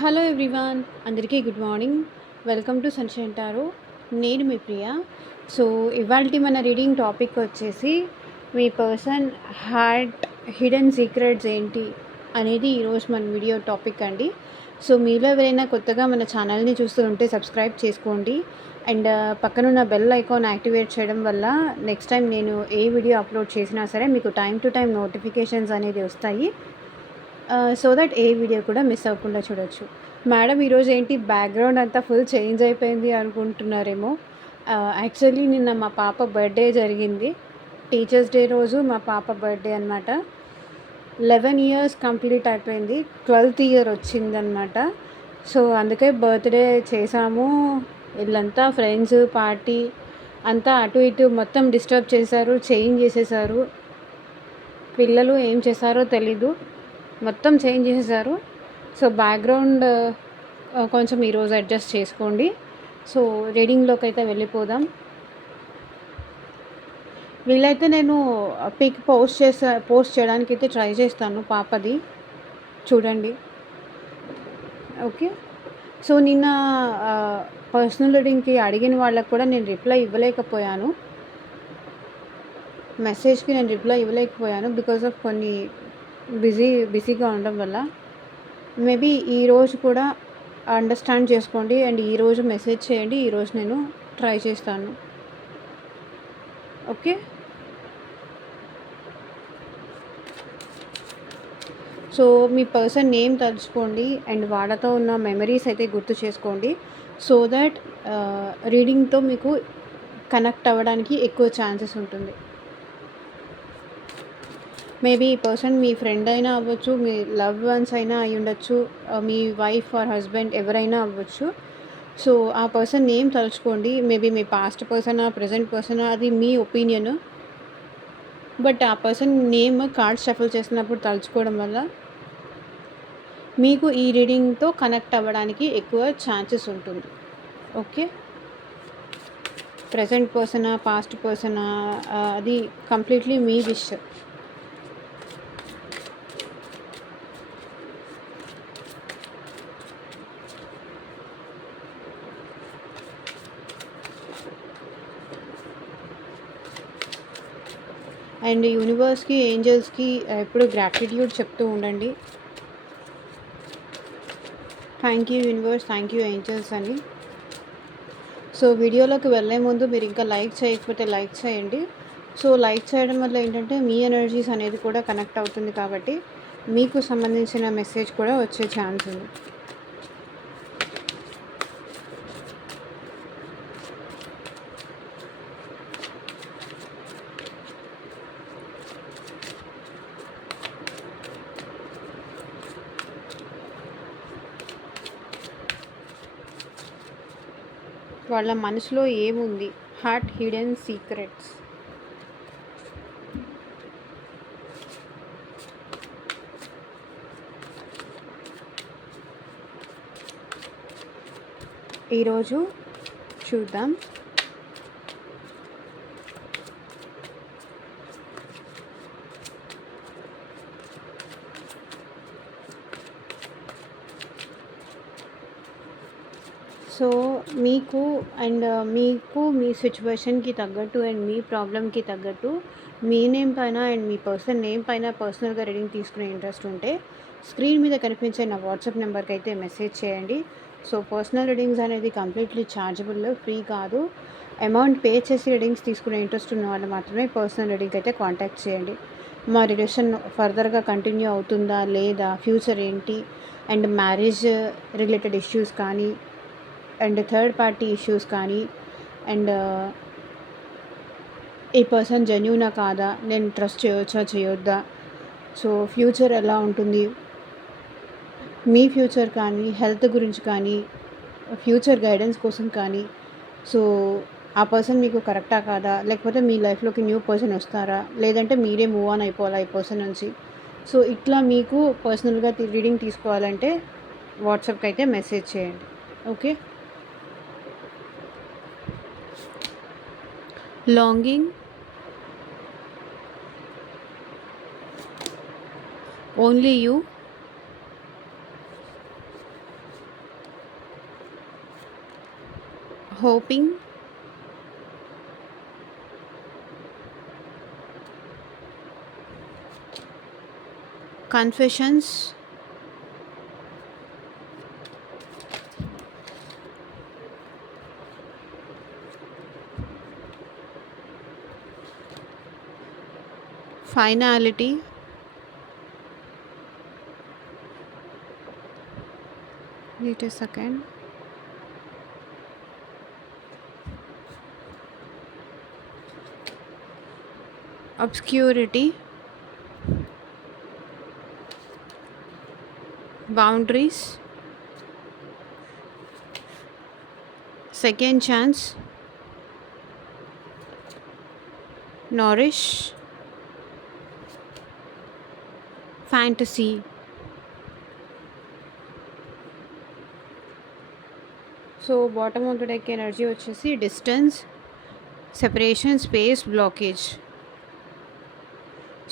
Hello everyone, అందరికీ good morning. Welcome to sunshine tarot. నేను మీ ప్రియ. So ఇవాల్టి మన రీడింగ్ టాపిక్ వచ్చేసి మీ పర్సన్ హార్ట్ హిడెన్ సీక్రెట్స్ ఏంటి అనేది ఈరోజు మన వీడియో టాపిక్ అండి. సో మీలో ఎవరైనా కొత్తగా మన ఛానల్ని చూస్తూ ఉంటే సబ్స్క్రైబ్ చేసుకోండి అండ్ పక్కనున్న బెల్ ఐకాన్ యాక్టివేట్ చేయడం వల్ల నెక్స్ట్ టైం నేను ఏ వీడియో అప్లోడ్ చేసినా సరే మీకు టైం టు టైం నోటిఫికేషన్స్ అనేది వస్తాయి. సో దట్ ఏ వీడియో కూడా మిస్ అవ్వకుండా చూడొచ్చు. మేడం ఈరోజు ఏంటి బ్యాక్గ్రౌండ్ అంతా ఫుల్ చేంజ్ అయిపోయింది అనుకుంటున్నారేమో. యాక్చువల్లీ నిన్న మా పాప బర్త్డే జరిగింది. టీచర్స్ డే రోజు మా పాప బర్త్డే అనమాట. 11 ఇయర్స్ కంప్లీట్ అయిపోయింది, 12th ఇయర్ వచ్చిందనమాట. సో అందుకే బర్త్డే చేసాము. వీళ్ళంతా ఫ్రెండ్స్ పార్టీ అంతా అటు ఇటు మొత్తం డిస్టర్బ్ చేశారు, చేంజ్ చేసేసారు. పిల్లలు ఏం చేశారో తెలీదు, మొత్తం చేంజ్ చేసేసారు. సో బ్యాక్గ్రౌండ్ కొంచెం ఈరోజు అడ్జస్ట్ చేసుకోండి. సో రీడింగ్లోకి అయితే వెళ్ళిపోదాం. వీలైతే నేను పిక్ పోస్ట్ చేయడానికి అయితే ట్రై చేస్తాను పాపది, చూడండి. ఓకే. సో నిన్న పర్సనల్ రీడింగ్కి అడిగిన వాళ్ళకు కూడా నేను రిప్లై ఇవ్వలేకపోయాను. మెసేజ్కి నేను రిప్లై ఇవ్వలేకపోయాను బికాజ్ ఆఫ్ కొన్ని బిజీగా ఉండడం వల్ల. మేబీ ఈరోజు కూడా అండర్స్టాండ్ చేసుకోండి అండ్ ఈరోజు మెసేజ్ చేయండి. ఈరోజు నేను ట్రై చేస్తాను. ఓకే. సో మీ పర్సన్ నేమ్ తలుచుకోండి అండ్ వాళ్ళతో ఉన్న మెమరీస్ అయితే గుర్తు చేసుకోండి. సో దట్ రీడింగ్తో మీకు కనెక్ట్ అవ్వడానికి ఎక్కువ ఛాన్సెస్ ఉంటుంది. మేబీ ఈ పర్సన్ మీ ఫ్రెండ్ అయినా అవ్వచ్చు, మీ లవ్ వన్స్ అయినా అయి ఉండొచ్చు, మీ వైఫ్ ఆర్ హస్బెండ్ ఎవరైనా అవ్వచ్చు. సో ఆ పర్సన్ నేమ్ తలుచుకోండి. మేబీ మీ పాస్ట్ పర్సనా ప్రజెంట్ పర్సనా అది మీ ఒపీనియన్. బట్ ఆ పర్సన్ నేమ్ కార్డ్ షఫల్ చేసినప్పుడు తలుచుకోవడం వల్ల మీకు ఈ రీడింగ్తో కనెక్ట్ అవ్వడానికి ఎక్కువ ఛాన్సెస్ ఉంటుంది. ఓకే. ప్రజెంట్ పర్సనా పాస్ట్ పర్సనా అది కంప్లీట్లీ మీ విష్. అండ్ యూనివర్స్కి ఏంజల్స్కి ఎప్పుడు గ్రాటిట్యూడ్ చెప్తూ ఉండండి. Thank you universe, thank you angels అని. సో వీడియోలోకి వెళ్ళే ముందు మీరు ఇంకా లైక్ చేయకపోతే లైక్ చేయండి. సో లైక్ చేయడం వల్ల ఏంటంటే మీ ఎనర్జీస్ అనేది కూడా కనెక్ట్ అవుతుంది కాబట్టి మీకు సంబంధించిన మెసేజ్ కూడా వచ్చే ఛాన్స్ ఉంది. వాళ్ళ మనసులో ఏముంది? Heart hidden secrets. ఈరోజు చూద్దాం. సో మీకు మీ సిచ్యువేషన్కి తగ్గట్టు అండ్ మీ ప్రాబ్లమ్కి తగ్గట్టు మీ నేమ్ పైన అండ్ మీ పర్సన్ నేమ్ పైన పర్సనల్గా రీడింగ్ తీసుకునే ఇంట్రెస్ట్ ఉంటే స్క్రీన్ మీద కనిపించే నా వాట్సాప్ నెంబర్కి అయితే మెసేజ్ చేయండి. సో పర్సనల్ రీడింగ్స్ అనేది కంప్లీట్లీ ఛార్జబుల్, ఫ్రీ కాదు. అమౌంట్ పే చేసి రీడింగ్స్ తీసుకునే ఇంట్రెస్ట్ ఉన్న వాళ్ళు మాత్రమే పర్సనల్ రీడింగ్ అయితే కాంటాక్ట్ చేయండి. మా రిలేషన్ ఫర్దర్గా కంటిన్యూ అవుతుందా లేదా, ఫ్యూచర్ ఏంటి, అండ్ మ్యారేజ్ రిలేటెడ్ ఇష్యూస్ కానీ అండ్ థర్డ్ పార్టీ ఇష్యూస్ కానీ అండ్ ఈ పర్సన్ జెన్యూనా కాదా, నేను ట్రస్ట్ చేయొచ్చా చేయొద్దా, సో ఫ్యూచర్ ఎలా ఉంటుంది, మీ ఫ్యూచర్ కానీ హెల్త్ గురించి కానీ ఫ్యూచర్ గైడెన్స్ కోసం కానీ, సో ఆ పర్సన్ మీకు కరెక్టా కాదా, లేకపోతే మీ లైఫ్లోకి న్యూ పర్సన్ వస్తారా, లేదంటే మీరే మూవ్ ఆన్ అయిపోవాలా ఈ పర్సన్ నుంచి. సో ఇట్లా మీకు పర్సనల్గా రీడింగ్ తీసుకోవాలంటే వాట్సాప్కి అయితే మెసేజ్ చేయండి. Okay. Longing, only you, hoping, confessions, finality, wait a second, obscurity, boundaries, second chance, nourish, fantasy. So bottom of the deck energy వచ్చేసి distance, separation, space, blockage.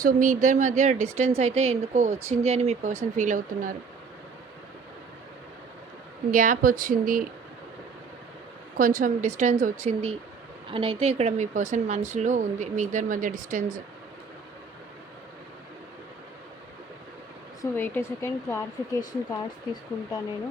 So మీ ఇద్దరి మధ్య డిస్టెన్స్ అయితే ఎందుకో వచ్చింది అని మీ పర్సన్ ఫీల్ అవుతున్నారు. గ్యాప్ వచ్చింది, కొంచెం డిస్టెన్స్ వచ్చింది అని అయితే ఇక్కడ మీ పర్సన్ మనసులో ఉంది. మీ ఇద్దరి మధ్య డిస్టెన్స్. సో వెయిట్ ఏ సెకండ్, క్లారిఫికేషన్ కార్డ్స్ తీసుకుంటా నేను.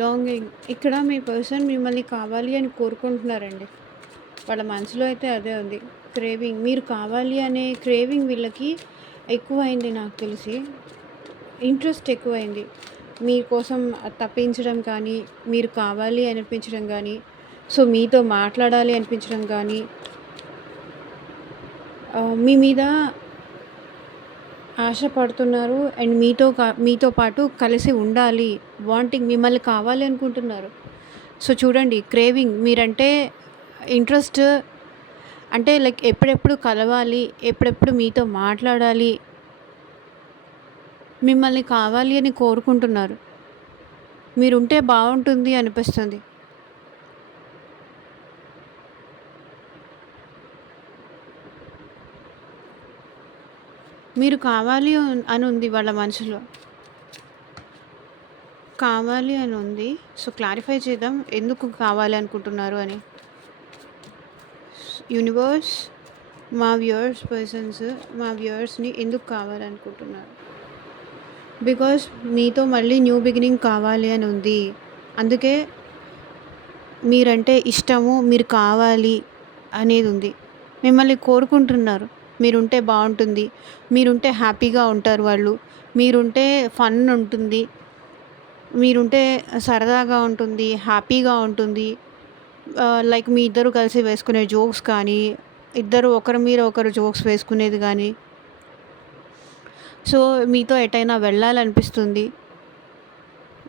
లాంగింగ్, ఇక్కడ మీ పర్సన్ మిమ్మల్ని కావాలి అని కోరుకుంటున్నారండి. వాళ్ళ మనసులో అయితే అదే ఉంది. క్రేవింగ్, మీరు కావాలి అనే క్రేవింగ్ వీళ్ళకి ఎక్కువైంది. నాకు తెలిసి ఇంట్రెస్ట్ ఎక్కువైంది మీకోసం తప్పించడం కానీ, మీరు కావాలి అనిపించడం కానీ, సో మీతో మాట్లాడాలి అనిపించడం కానీ, మీ మీద ఆశపడుతున్నారు. అండ్ మీతో పాటు కలిసి ఉండాలి, వాంటింగ్, మిమ్మల్ని కావాలి అనుకుంటున్నారు. సో చూడండి, క్రేవింగ్, మీరంటే ఇంట్రెస్ట్, అంటే లైక్ ఎప్పుడెప్పుడు కలవాలి, ఎప్పుడెప్పుడు మీతో మాట్లాడాలి, మిమ్మల్ని కావాలి అని కోరుకుంటున్నారు. మీరుంటే బాగుంటుంది అనిపిస్తుంది. మీరు కావాలి అని ఉంది వాళ్ళ మనసులో, కావాలి అని ఉంది. సో క్లారిఫై చేద్దాం ఎందుకు కావాలి అనుకుంటున్నారు అని. యూనివర్స్, మా వ్యూవర్స్ని ఎందుకు కావాలనుకుంటున్నారు? బికాస్ మీతో మళ్ళీ న్యూ బిగినింగ్ కావాలి అని ఉంది. అందుకే మీరంటే ఇష్టము, మీరు కావాలి అనేది ఉంది. మిమ్మల్ని కోరుకుంటున్నారు. మీరుంటే బాగుంటుంది, మీరుంటే హ్యాపీగా ఉంటారు వాళ్ళు, మీరుంటే ఫన్ ఉంటుంది, మీరుంటే సరదాగా ఉంటుంది, హ్యాపీగా ఉంటుంది. లైక్ మీ ఇద్దరు కలిసి వేసుకునే జోక్స్ కానీ, ఇద్దరు ఒకరి మీద ఒకరు జోక్స్ వేసుకునేది కానీ, సో మీతో ఎటైనా వెళ్ళాలనిపిస్తుంది.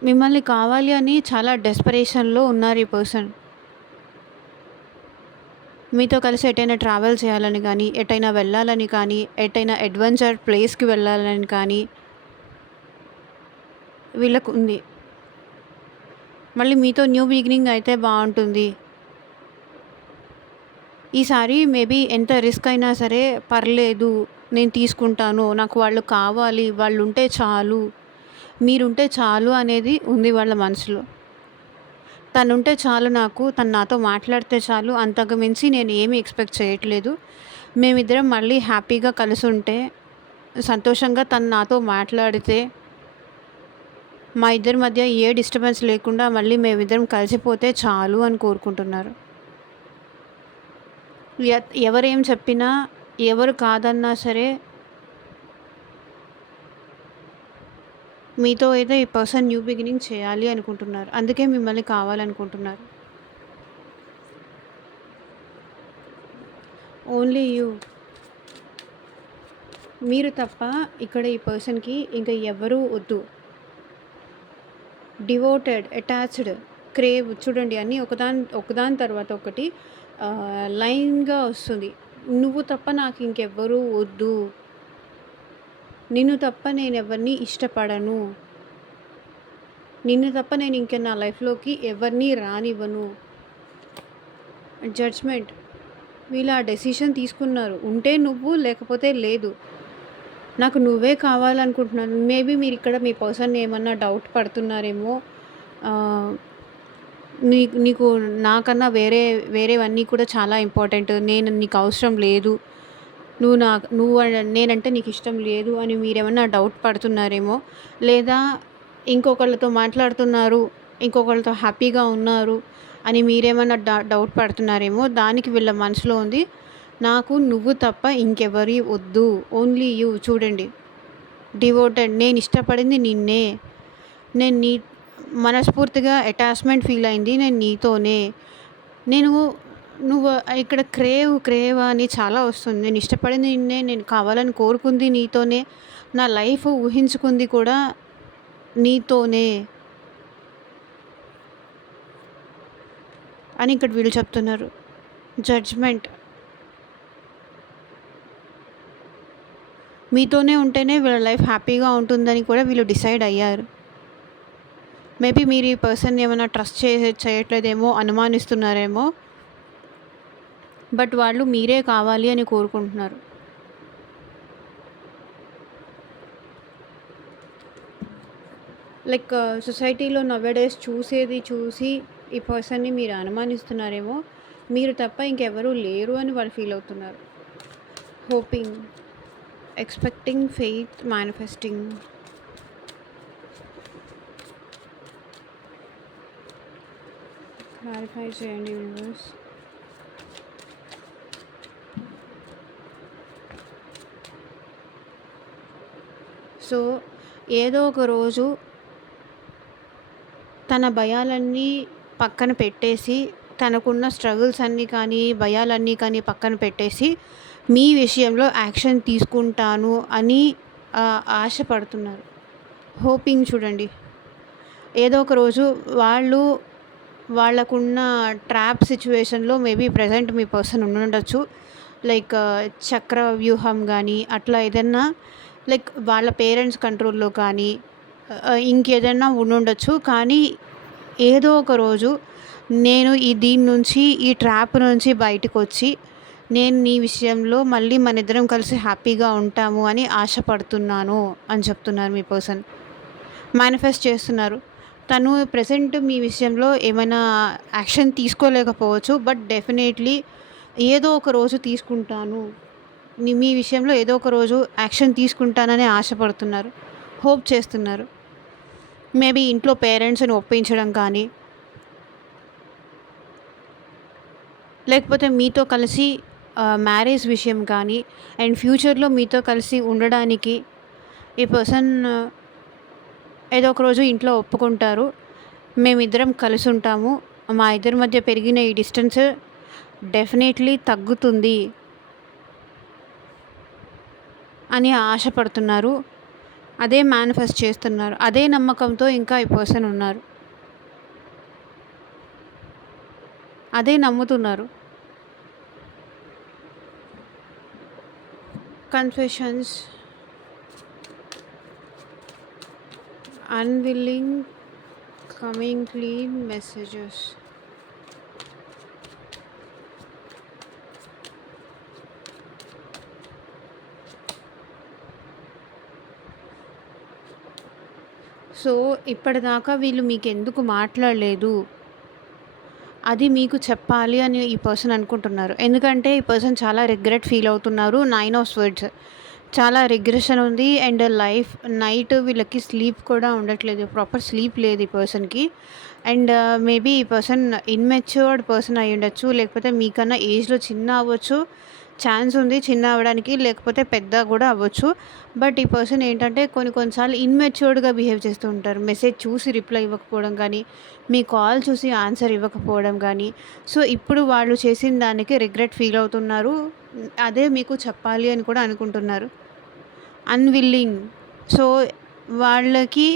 మిమ్మల్ని కావాలి అని చాలా డెస్పరేషన్లో ఉన్నారు ఈ పర్సన్. మీతో కలిసి ఎటైనా ట్రావెల్ చేయాలని కానీ, ఎటైనా వెళ్ళాలని కానీ, ఎటైనా అడ్వెంచర్ ప్లేస్కి వెళ్ళాలని కానీ వీళ్ళకు ఉంది. మళ్ళీ మీతో న్యూ బిగినింగ్ అయితే బాగుంటుంది. ఈసారి మేబీ ఎంత రిస్క్ అయినా సరే పర్లేదు, నేను తీసుకుంటాను, నాకు వాళ్ళు కావాలి, వాళ్ళు ఉంటే చాలు, మీరుంటే చాలు అనేది ఉంది వాళ్ళ మనసులో. తనుంటే చాలు నాకు, తను నాతో మాట్లాడితే చాలు, అంతకు మించి నేను ఏమీ ఎక్స్పెక్ట్ చేయట్లేదు. మేమిద్దరం మళ్ళీ హ్యాపీగా కలిసి ఉంటే, సంతోషంగా తను నాతో మాట్లాడితే, మా ఇద్దరి మధ్య ఏ డిస్టర్బెన్స్ లేకుండా మళ్ళీ మేమిద్దరం కలిసిపోతే చాలు అని కోరుకుంటున్నారు. ఎవరేం చెప్పినా, ఎవరు కాదన్నా సరే, మీతో అయితే ఈ పర్సన్ న్యూ బిగినింగ్ చేయాలి అనుకుంటున్నారు. అందుకే మిమ్మల్ని కావాలనుకుంటున్నారు. ఓన్లీ యూ, మీరు తప్ప ఇక్కడ ఈ పర్సన్కి ఇంకా ఎవరూ వద్దు. డివోటెడ్, అటాచ్డ్, క్రేవ్, చూడండి అన్నీ ఒకదాని తర్వాత ఒకటి లైన్గా వస్తుంది. నువ్వు తప్ప నాకు ఇంకెవ్వరూ వద్దు, నిన్ను తప్ప నేను ఎవరిని ఇష్టపడను, నిన్ను తప్ప నేను ఇంక నా లైఫ్లోకి ఎవరిని రానివ్వను. జడ్జ్మెంట్, వీళ్ళు ఆ డెసిషన్ తీసుకున్నారు. ఉంటే నువ్వు, లేకపోతే లేదు. నాకు నువ్వే కావాలనుకుంటున్నాను. మేబీ మీరిక్కడ మీ పర్సన్‌ని ఏమన్నా డౌట్ పడుతున్నారేమో. ఆహ్, నీకు నాకన్నా వేరేవన్నీ కూడా చాలా ఇంపార్టెంట్. నేను నీకు అవసరం లేదు. నువ్వు నేనంటే నీకిష్టం లేదు అని మీరేమన్నా డౌట్ పడుతున్నారేమో. లేదా ఇంకొకళ్ళతో మాట్లాడుతున్నారు, ఇంకొకళ్ళతో హ్యాపీగా ఉన్నారు అని మీరేమన్నా డౌట్ పడుతున్నారేమో. దానికి వీళ్ళ మనసులో ఉంది, నాకు నువ్వు తప్ప ఇంకెవరి వద్దు. Only you. చూడండి, డివోటెడ్. నేనిష్టపడింది నిన్నే. నేను మనస్ఫూర్తిగా అటాచ్‌మెంట్ ఫీల్ అయింది నేను నీతోనే. నేను నువ్వు ఇక్కడ క్రేవ్ అని చాలా వస్తుంది. నేను ఇష్టపడింది నిన్నే. నేను కావాలని కోరుకుంది నీతోనే. నా లైఫ్ ఊహించుకుంది కూడా నీతోనే అని ఇక్కడ వీళ్ళు చెప్తున్నారు. జడ్జ్‌మెంట్. మీతోనే ఉంటేనే వీళ్ళ లైఫ్ హ్యాపీగా ఉంటుందని కూడా వీళ్ళు డిసైడ్ అయ్యారు. మేబీ మీరు ఈ పర్సన్‌ని ఏమైనా ట్రస్ట్ చేయట్లేదేమో, అనుమానిస్తున్నారేమో. బట్ వాళ్ళు మీరే కావాలి అని కోరుకుంటున్నారు. లైక్ సొసైటీలో నౌవేడేస్ చూసి ఈ పర్సన్‌ని మీరు అనుమానిస్తున్నారేమో. మీరు తప్ప ఇంకెవరూ లేరు అని వాళ్ళు ఫీల్ అవుతున్నారు. Hoping, expecting, faith, manifesting. Clarify చేయండి యూనివర్స్. సో ఏదో ఒక రోజు తన భయాలన్నీ పక్కన పెట్టేసి, తనకున్న స్ట్రగుల్స్ అన్నీ కానీ, భయాలన్నీ కానీ పక్కన పెట్టేసి, మీ విషయంలో యాక్షన్ తీసుకుంటాను అని ఆశపడుతున్నారు. హోపింగ్. చూడండి, ఏదో ఒక రోజు వాళ్ళకున్న ట్రాప్ సిచ్యువేషన్‌లో మేబీ ప్రెజెంట్ మీ పర్సన్ ఉండుండొచ్చు. లైక్ చక్ర వ్యూహం గానీ, అట్లా ఏదన్నా, లైక్ వాళ్ళ పేరెంట్స్ కంట్రోల్‌లో కానీ, ఇంకేదన్నా ఉండుండొచ్చు. కానీ ఏదో ఒక రోజు నేను దీని నుంచి, ఈ ట్రాప్ నుంచి బయటకొచ్చి, నేను నీ విషయంలో మళ్ళీ మనిద్దరం కలిసి హ్యాపీగా ఉంటాము అని ఆశపడుతున్నాను అని చెప్తున్నారు మీ పర్సన్. మేనిఫెస్ట్ చేస్తున్నారు. తను ప్రెజెంట్ మీ విషయంలో ఏమైనా యాక్షన్ తీసుకోలేకపోవచ్చు. బట్ డెఫినెట్‌లీ ఏదో ఒక రోజు తీసుకుంటాను. మీ విషయంలో ఏదో ఒక రోజు యాక్షన్ తీసుకుంటానని ఆశపడుతున్నారు. హోప్ చేస్తున్నారు. మేబీ ఇంట్లో పేరెంట్స్‌ని ఒప్పించడం కానీ, లేకపోతే మీతో కలిసి మ్యారేజ్ విషయం కానీ, అండ్ ఫ్యూచర్‌లో మీతో కలిసి ఉండడానికి ఈ పర్సన్ ఏదో ఒక రోజు ఇంట్లో ఒప్పుకుంటారు. మేమిద్దరం కలిసి ఉంటాము. మా ఇద్దరి మధ్య పెరిగిన ఈ డిస్టెన్స్ డెఫినెట్‌లీ తగ్గుతుంది అని ఆశపడుతున్నారు. అదే మేనిఫెస్ట్ చేస్తున్నారు. అదే నమ్మకంతో ఇంకా ఈ పర్సన్ ఉన్నారు. అదే నమ్ముతున్నారు. Confessions, unwilling, coming clean, messages. So ఇప్పటిదాకా వీళ్ళు మీకెందుకు మాట్లాడలేదు, అది మీకు చెప్పాలి అని ఈ పర్సన్ అనుకుంటున్నారు. ఎందుకంటే ఈ పర్సన్ చాలా రిగ్రెట్ ఫీల్ అవుతున్నారు. 9 ఆఫ్ స్వర్డ్స్. చాలా రిగ్రెషన్ ఉంది. అండ్ నైట్ వీళ్ళకి స్లీప్ కూడా ఉండట్లేదు. ప్రాపర్ స్లీప్ లేదు ఈ పర్సన్‌కి. అండ్ మేబీ ఈ పర్సన్ ఇమ్మెచ్యూర్డ్ పర్సన్ అయ్యుండొచ్చు. లేకపోతే మీకన్నా ఏజ్‌లో చిన్న అవ్వచ్చు. ఛాన్స్ ఉంది చిన్న అవ్వడానికి, లేకపోతే పెద్ద కూడా అవ్వచ్చు. బట్ ఈ పర్సన్ ఏంటంటే కొన్ని సార్లు ఇమ్మెచ్యూర్డ్‌గా బిహేవ్ చేస్తూ ఉంటారు. మెసేజ్ చూసి రిప్లై ఇవ్వకపోవడం కానీ, మీ కాల్ చూసి ఆన్సర్ ఇవ్వకపోవడం కానీ. సో ఇప్పుడు వాళ్ళు చేసిన దానికి రిగ్రెట్ ఫీల్ అవుతున్నారు. అదే మీకు చెప్పాలి అని కూడా అనుకుంటున్నారు. అన్విల్లింగ్. సో వాళ్ళకి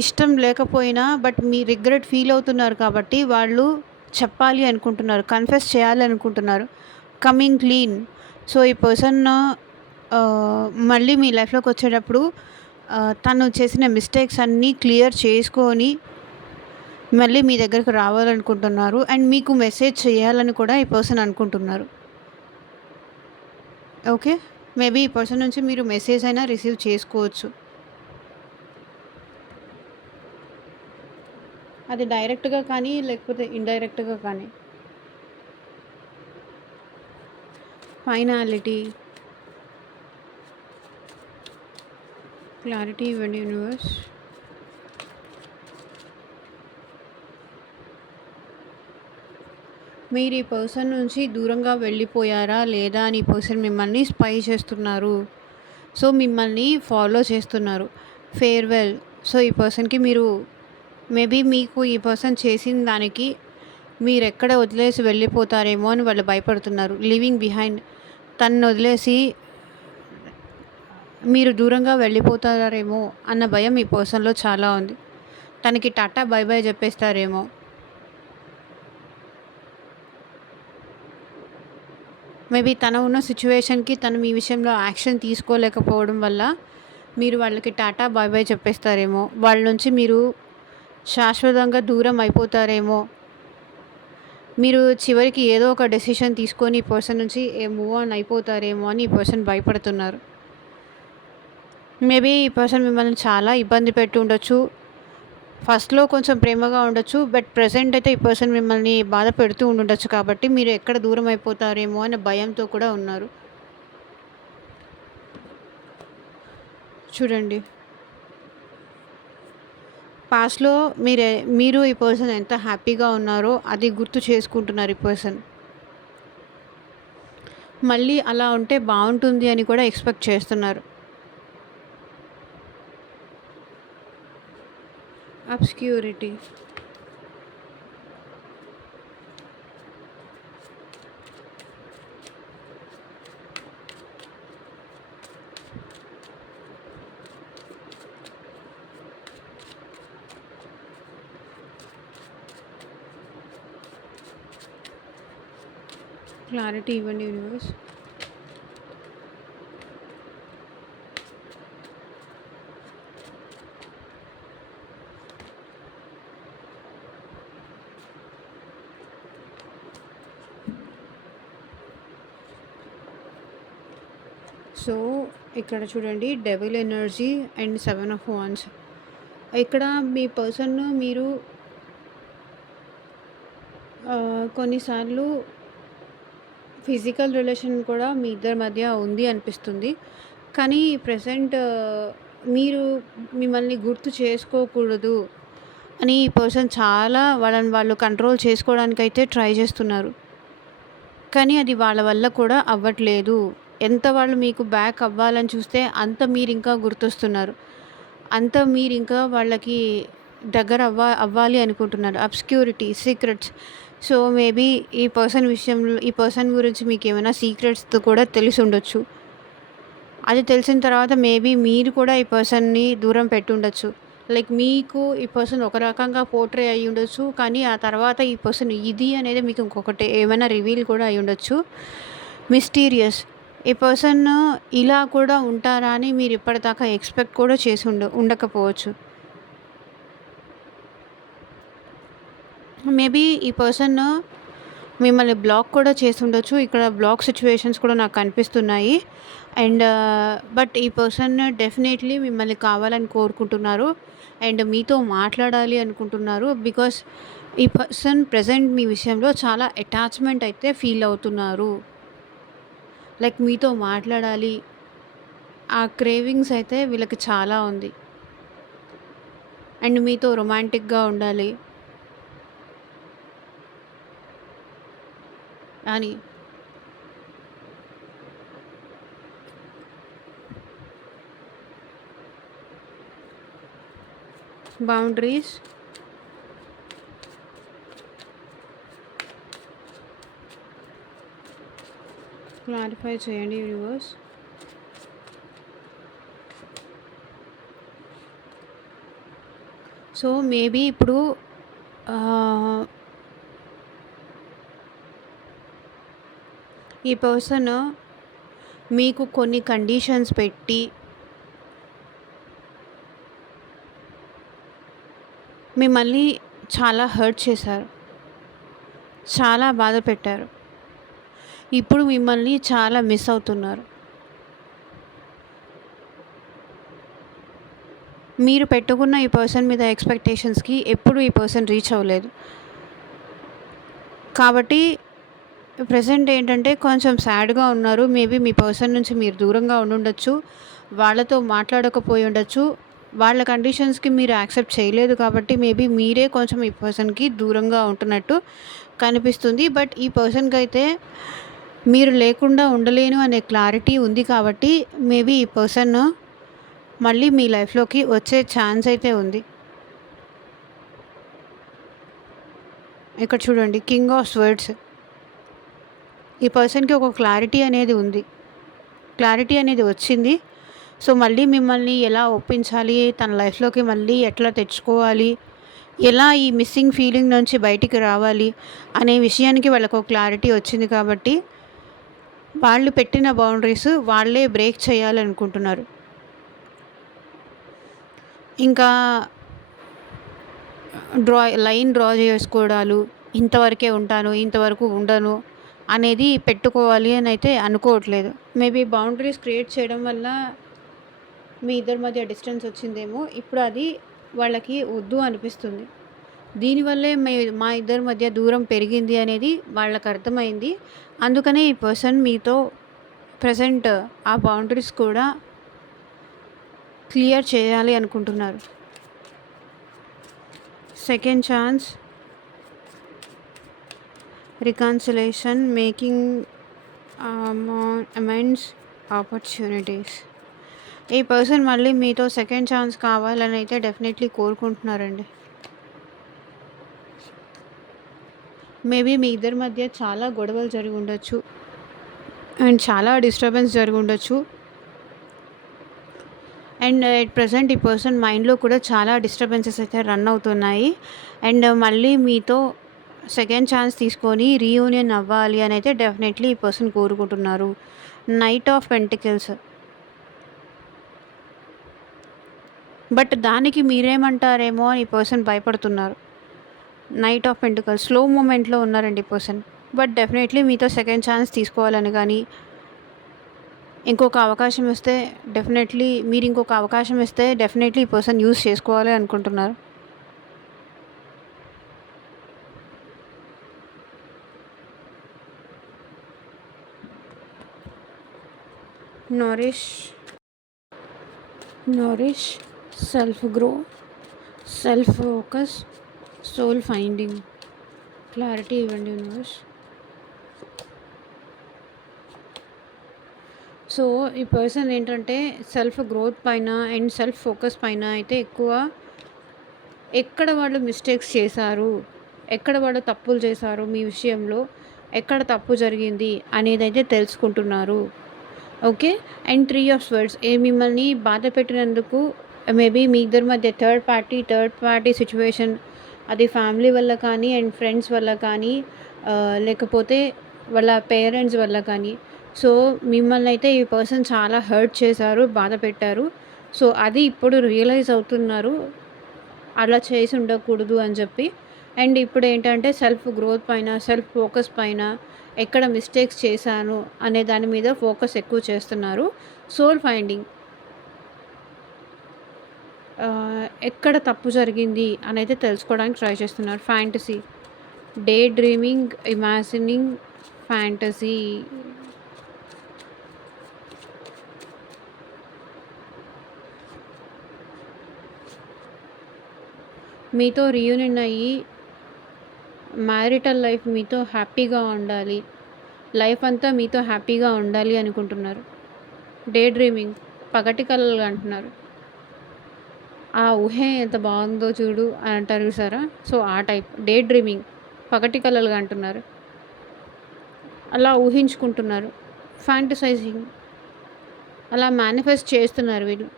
ఇష్టం లేకపోయినా బట్ మీ రిగ్రెట్ ఫీల్ అవుతున్నారు కాబట్టి వాళ్ళు చెప్పాలి అనుకుంటున్నారు. కన్ఫెస్ చేయాలి అనుకుంటున్నారు. Coming clean. సో ఈ పర్సన్ మళ్ళీ మీ లైఫ్‌లోకి వచ్చేటప్పుడు తను చేసిన మిస్టేక్స్ అన్నీ క్లియర్ చేసుకొని మళ్ళీ మీ దగ్గరకు రావాలనుకుంటున్నారు అండ్ మీకు మెసేజ్ చేయాలని కూడా ఈ పర్సన్ అనుకుంటున్నారు. ఓకే. మేబీ ఈ పర్సన్ నుంచి మీరు మెసేజ్ అయినా రిసీవ్ చేసుకోవచ్చు. అది డైరెక్ట్‌గా కానీ, లేకపోతే ఇండైరెక్ట్‌గా కానీ. ఫైనాలిటీ, క్లారిటీ ఇవ్వండి యూనివర్స్. మీరు ఈ పర్సన్ నుంచి దూరంగా వెళ్ళిపోయారా లేదా అని ఈ పర్సన్ మిమ్మల్ని స్పై చేస్తున్నారు. సో, మిమ్మల్ని ఫాలో చేస్తున్నారు. ఫేర్‌వెల్. సో, ఈ పర్సన్‌కి మీరు మేబీ మీకు ఈ పర్సన్ చేసిన దానికి మీరెక్కడ వదిలేసి వెళ్ళిపోతారేమో అని వాళ్ళు భయపడుతున్నారు. లీవింగ్ బిహైండ్, తనని వదిలేసి మీరు దూరంగా వెళ్ళిపోతారేమో అన్న భయం ఈ పర్సన్‌లో చాలా ఉంది. తనకి టాటా బై బై చెప్పేస్తారేమో. మేబీ తను ఉన్న సిచ్యువేషన్‌కి తను మీ విషయంలో యాక్షన్ తీసుకోలేకపోవడం వల్ల మీరు వాళ్ళకి టాటా బై బై చెప్పేస్తారేమో. వాళ్ళ నుంచి మీరు శాశ్వతంగా దూరం అయిపోతారేమో. మీరు చివరికి ఏదో ఒక డెసిషన్ తీసుకొని ఈ పర్సన్ నుంచి మూవ్ ఆన్ అయిపోతారేమో అని ఈ పర్సన్ భయపడుతున్నారు. మేబీ ఈ పర్సన్ మిమ్మల్ని చాలా ఇబ్బంది పెట్టి ఉండొచ్చు. ఫస్ట్‌లో కొంచెం ప్రేమగా ఉండొచ్చు. బట్ ప్రెజెంట్ అయితే ఈ పర్సన్ మిమ్మల్ని బాధ పెడుతూ ఉండుండొచ్చు కాబట్టి మీరు ఎక్కడ దూరం అయిపోతారేమో అనే భయంతో కూడా ఉన్నారు. చూడండి. పాస్ట్‌లో మీరు ఈ పర్సన్ ఎంత హ్యాపీగా ఉన్నారో అది గుర్తు చేసుకుంటున్నారు ఈ పర్సన్. మళ్ళీ అలా ఉంటే బావుంటుంది అని కూడా ఎక్స్‌పెక్ట్ చేస్తున్నారు. అబ్స్క్యూరిటీ. క్లారిటీ ఇవ్వండి యూనివర్స్. సో, ఇక్కడ చూడండి devil energy and 7 of wands. ఇక్కడ మీ పర్సన్‌ను మీరు కొన్నిసార్లు ఫిజికల్ రిలేషన్ కూడా మీ ఇద్దరి మధ్య ఉంది అనిపిస్తుంది. కానీ ప్రెజెంట్ మీరు మిమ్మల్ని గుర్తు చేసుకోకూడదు అని ఈ పర్సన్ చాలా వాళ్ళని వాళ్ళు కంట్రోల్ చేసుకోవడానికైతే ట్రై చేస్తున్నారు. కానీ అది వాళ్ళ వల్ల కూడా అవ్వట్లేదు. ఎంత వాళ్ళు మీకు బ్యాక్ అవ్వాలని చూస్తే అంత మీరింకా గుర్తొస్తున్నారు. అంత మీరింకా వాళ్ళకి దగ్గర అవ్వాలి అనుకుంటున్నారు. అబ్స్క్యూరిటీ, సీక్రెట్స్. సో, మేబీ ఈ పర్సన్ గురించి మీకేమైనా సీక్రెట్స్ కూడా తెలిసుండొచ్చు. అది తెలిసిన తర్వాత మేబీ మీరు కూడా ఈ పర్సన్‌ని దూరం పెట్టుండొచ్చు. లైక్ మీకు ఈ పర్సన్ ఒక రకంగా పోర్ట్రే అయ్యుండొచ్చు. కానీ ఆ తర్వాత ఈ పర్సన్ ఇది అనేది మీకు ఇంకొకటి ఏమైనా రివీల్ కూడా అయ్యుండొచ్చు. మిస్టీరియస్. ఈ పర్సన్ ఇలా కూడా ఉంటారా అని మీరు ఇప్పటిదాకా ఎక్స్‌పెక్ట్ కూడా చేసి ఉండకపోవచ్చు. మేబీ ఈ పర్సన్ మిమ్మల్ని బ్లాక్ కూడా చేసుండొచ్చు. ఇక్కడ బ్లాక్ సిట్యుయేషన్స్ కూడా నాకు కనిపిస్తున్నాయి. అండ్ బట్ ఈ పర్సన్ డెఫినెట్‌లీ మిమ్మల్ని కావాలని కోరుకుంటున్నారు. అండ్ మీతో మాట్లాడాలి అనుకుంటున్నారు. బికాస్ ఈ పర్సన్ ప్రెజెంట్ మీ విషయంలో చాలా అటాచ్‌మెంట్ అయితే ఫీల్ అవుతున్నారు. లైక్ మీతో మాట్లాడాలి. ఆ క్రేవింగ్స్ అయితే వీళ్ళకి చాలా ఉంది. అండ్ మీతో రొమాంటిక్‌గా ఉండాలి అని. బౌండరీస్. క్లారిఫై చేయండి యూనివర్స్. సో, మేబీ ఇప్పుడు ఈ పర్సన్ మీకు కొన్ని కండిషన్స్ పెట్టి మిమ్మల్ని చాలా హర్ట్ చేశారు, చాలా బాధ పెట్టారు. ఇప్పుడు మిమ్మల్ని చాలా మిస్ అవుతున్నారు. మీరు పెట్టుకున్న ఈ పర్సన్ మీద ఎక్స్‌పెక్టేషన్స్‌కి ఎప్పుడు ఈ పర్సన్ రీచ్ అవ్వలేదు. కాబట్టి ప్రెజెంట్ ఏంటంటే కొంచెం సాడ్‌గా ఉన్నారు. మేబీ మీ పర్సన్ నుంచి మీరు దూరంగా ఉండుండొచ్చు. వాళ్ళతో మాట్లాడకపోయి ఉండొచ్చు. వాళ్ళ కండిషన్స్‌కి మీరు యాక్సెప్ట్ చేయలేదు కాబట్టి మేబీ మీరే కొంచెం ఈ పర్సన్‌కి దూరంగా ఉంటున్నట్టు కనిపిస్తుంది. బట్ ఈ పర్సన్‌కైతే మీరు లేకుండా ఉండలేను అనే క్లారిటీ ఉంది కాబట్టి మేబీ ఈ పర్సన్ మళ్ళీ మీ లైఫ్‌లోకి వచ్చే ఛాన్స్ అయితే ఉంది. ఇక్కడ చూడండి, కింగ్ ఆఫ్ స్వర్డ్స్. ఈ పర్సన్‌కి ఒక క్లారిటీ అనేది ఉంది. క్లారిటీ అనేది వచ్చింది. సో, మళ్ళీ మిమ్మల్ని ఎలా ఒప్పించాలి, తన లైఫ్‌లోకి మళ్ళీ ఎట్లా తెచ్చుకోవాలి, ఎలా ఈ మిస్సింగ్ ఫీలింగ్ నుంచి బయటికి రావాలి అనే విషయానికి వాళ్ళకు క్లారిటీ వచ్చింది కాబట్టి వాళ్ళు పెట్టిన బౌండరీస్ వాళ్ళే బ్రేక్ చేయాలనుకుంటున్నారు. ఇంకా లైన్ డ్రా చేసుకోవడాలు, ఇంతవరకే ఉంటాను, ఇంతవరకు ఉండను అనేది పెట్టుకోవాలి అని అయితే అనుకోవట్లేదు. మేబీ బౌండరీస్ క్రియేట్ చేయడం వల్ల మీ ఇద్దరి మధ్య డిస్టెన్స్ వచ్చిందేమో. ఇప్పుడు అది వాళ్ళకి వద్దు అనిపిస్తుంది. దీనివల్లే మా ఇద్దరి మధ్య దూరం పెరిగింది అనేది వాళ్ళకి అర్థమైంది. అందుకనే ఈ పర్సన్ మీతో ప్రెజెంట్ ఆ బౌండరీస్ కూడా క్లియర్ చేయాలి అనుకుంటున్నారు. Second chance, reconciliation, making amends, opportunities. ఈ పర్సన్ మళ్ళీ మీతో సెకండ్ ఛాన్స్ కావాలని అయితే డెఫినెట్లీ కోరుకుంటున్నారండి. మేబీ మీ ఇద్దరి మధ్య చాలా గొడవలు జరిగి ఉండొచ్చు అండ్ చాలా డిస్టర్బెన్స్ జరిగి ఉండొచ్చు. అండ్ ఎట్ ప్రెజెంట్ ఈ పర్సన్ మైండ్లో కూడా చాలా డిస్టర్బెన్సెస్ అయితే రన్ అవుతున్నాయి. అండ్ మళ్ళీ మీతో సెకండ్ ఛాన్స్ తీసుకొని రీయూనియన్ అవ్వాలి అని అయితే డెఫినెట్లీ ఈ పర్సన్ కోరుకుంటున్నారు. Knight of pentacles. బట్ దానికి మీరేమంటారేమో అని ఈ పర్సన్ భయపడుతున్నారు. నైట్ ఆఫ్ పెంటికల్స్ స్లో మూమెంట్లో ఉన్నారండి ఈ పర్సన్. బట్ డెఫినెట్లీ మీతో సెకండ్ ఛాన్స్ తీసుకోవాలని కానీ, ఇంకొక అవకాశం ఇస్తే డెఫినెట్లీ ఈ పర్సన్ యూజ్ చేసుకోవాలి అనుకుంటున్నారు. Nourish, self grow, self focus, soul finding. Clarity ఇవ్వండి యూనివర్స్. సో ఈ పర్సన్ ఏంటంటే సెల్ఫ్ గ్రోత్ పైన అండ్ సెల్ఫ్ ఫోకస్ పైన అయితే ఎక్కువ, ఎక్కడ వాళ్ళు మిస్టేక్స్ చేశారు, ఎక్కడ వాళ్ళు తప్పులు చేశారు, మీ విషయంలో ఎక్కడ తప్పు జరిగింది అనేది అయితే తెలుసుకుంటున్నారు. ఓకే. And 3 of swords. మిమ్మల్ని బాధ పెట్టినందుకు మేబీ మీ ఇద్దరి మధ్య థర్డ్ పార్టీ సిచ్యువేషన్, అది ఫ్యామిలీ వల్ల కానీ అండ్ ఫ్రెండ్స్ వల్ల కానీ, లేకపోతే వాళ్ళ పేరెంట్స్ వల్ల కానీ. సో మిమ్మల్ని అయితే ఈ పర్సన్ చాలా హర్ట్ చేశారు, బాధ పెట్టారు. సో అది ఇప్పుడు రియలైజ్ అవుతున్నారు, అలా చేసి ఉండకూడదు అని చెప్పి. అండ్ ఇప్పుడు ఏంటంటే సెల్ఫ్ గ్రోత్ పైన, సెల్ఫ్ ఫోకస్ పైన, ఎక్కడ మిస్టేక్స్ చేశాను అనే దాని మీద ఫోకస్ ఎక్కువ చేస్తున్నారు. సోల్ ఫైండింగ్, ఎక్కడ తప్పు జరిగింది అనేది తెలుసుకోవడానికి ట్రై చేస్తున్నారు. Fantasy, day dreaming, imagining, fantasy. మీతో రీయూనియన్ అయ్యి మ్యారిటల్ లైఫ్ మీతో హ్యాపీగా ఉండాలి, లైఫ్ అంతా మీతో హ్యాపీగా ఉండాలి అనుకుంటున్నారు. డే డ్రీమింగ్, పగటి కలలు అంటున్నారు. ఆ ఊహే ఎంత బాగుందో చూడు అని అంటారు చూసారా, సో ఆ టైప్ డే డ్రీమింగ్, పగటి కలలుగా అంటున్నారు. అలా ఊహించుకుంటున్నారు. ఫ్యాంటసైజింగ్, అలా మేనిఫెస్ట్ చేస్తున్నారు వీళ్ళు.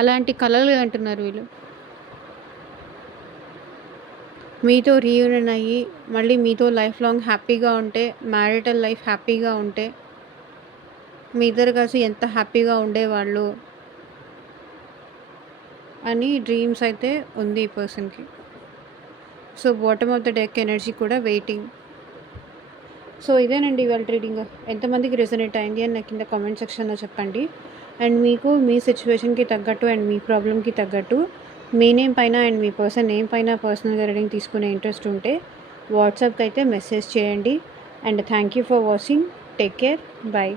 అలాంటి కలలు అంటున్నారు వీళ్ళు. మీతో రీయూనియన్ అయ్యి మళ్ళీ మీతో లైఫ్ లాంగ్ హ్యాపీగా ఉంటే, మ్యారిటల్ లైఫ్ హ్యాపీగా ఉంటే, మీ ఇద్దరు కలిసి ఎంత హ్యాపీగా ఉండేవాళ్ళు అని డ్రీమ్స్ అయితే ఉంది ఈ పర్సన్కి. So bottom of the deck energy కూడా వెయిటింగ్. సో ఇదేనండి ఇవాళ రీడింగ్. ఎంతమందికి రెజొనేట్ అయింది అని నాకు కింద కామెంట్ సెక్షన్లో చెప్పండి. అండ్ మీకు మీ సిచ్యువేషన్కి తగ్గట్టు అండ్ మీ ప్రాబ్లమ్కి తగ్గట్టు మీ నేమ్ పైన అండ్ మీ పర్సన్ నేమ్ పైన పర్సనల్గా రీడింగ్ తీసుకునే ఇంట్రెస్ట్ ఉంటే వాట్సాప్కి అయితే మెసేజ్ చేయండి. And thank you for watching. Take care. By.